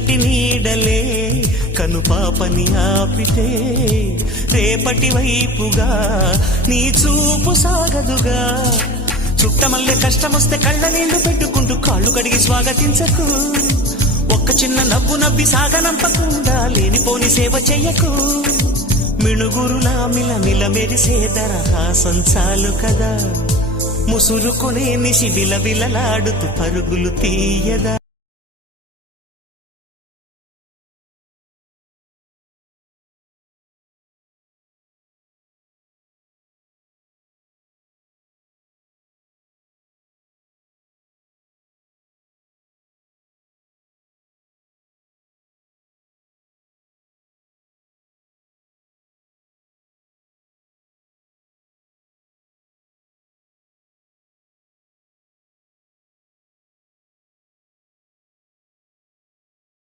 నీడలే కనుపాపని ఆపితే రేపటి వైపుగా నీ చూపు సాగదుగా. చుట్టమల్లె కష్టమొస్తే కళ్ళ నీళ్లు పెట్టుకుంటూ కాళ్ళు కడిగి స్వాగతించకు. ఒక్క చిన్న నవ్వు నవ్వి సాగనంపకుండా లేనిపోని సేవ చెయ్యకు. మిణుగురులా మిలమిల మెరిసే దరహాసం చాలు కదా. ముసురుకునే నిశి విలవిలలాడుతూ పరుగులు తీయదా.